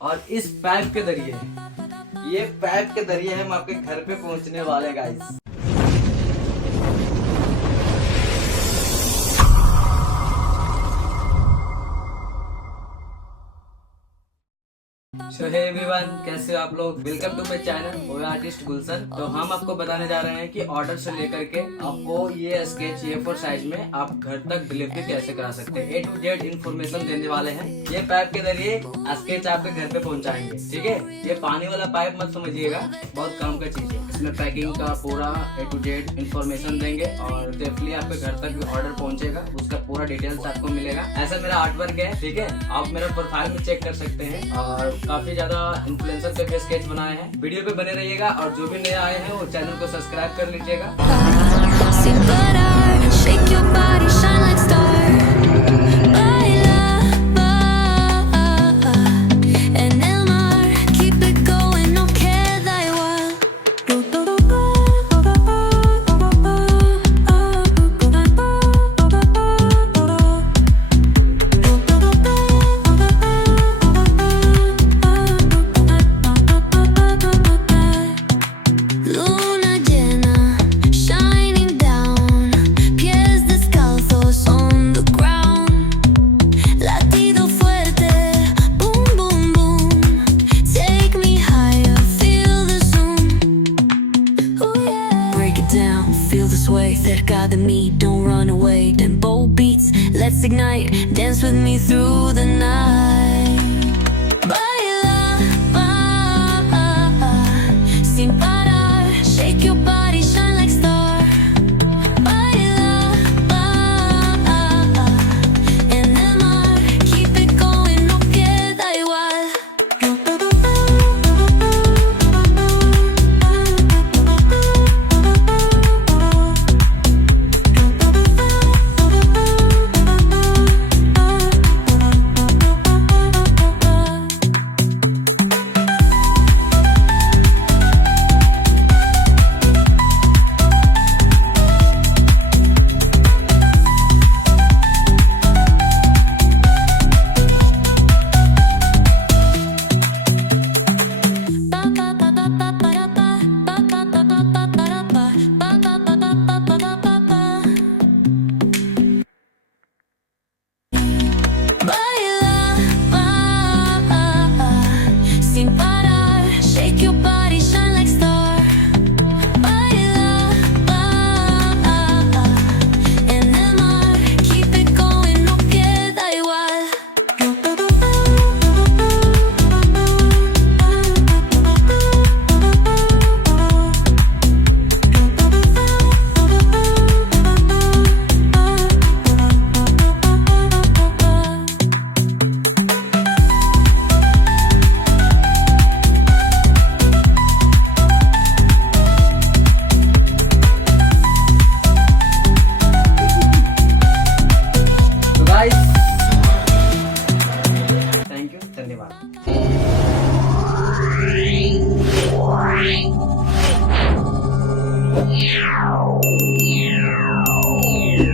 और इस पैक के जरिए, ये पैक के जरिए हम आपके घर पे पहुंचने वाले गाइस। So hey everyone, कैसे हो आप लोग। वेलकम टू माय चैनल ओडर आर्टिस्ट गुलशन। तो हम आपको बताने जा रहे हैं कि ऑर्डर से लेकर के आपको ये स्केच A4 साइज में आप घर तक डिलीवरी कैसे करा सकते हैं, A to Z इन्फॉर्मेशन देने वाले हैं। ये पाइप के जरिए स्केच आपके घर पे पहुंचाएंगे, ठीक है। ये पानी वाला पाइप मत समझिएगा, बहुत काम का चीज है। इसमें पैकिंग का पूरा A to Z इन्फॉर्मेशन देंगे और सेफली आपके घर तक ऑर्डर पहुंचेगा, उसका पूरा डिटेल्स आपको मिलेगा। ऐसा मेरा आर्टवर्क है, ठीक है। आप मेरा प्रोफाइल में चेक कर सकते हैं और काफी ज्यादा इन्फ्लुएंसर पे भी स्केच बनाए हैं। वीडियो पे बने रहिएगा और जो भी नए आए हैं वो चैनल को सब्सक्राइब कर लीजिएगा। Cerca de me, don't run away. Tempo beats, let's ignite. Dance with me through the night. Baila, sin parar. Shake your body, shine like star. Baila, en el mar. Keep it going, no queda igual. Sin parar, shake your body, shine like star. Baila, en el mar, keep it going, no queda igual. Thank you, धन्यवाद।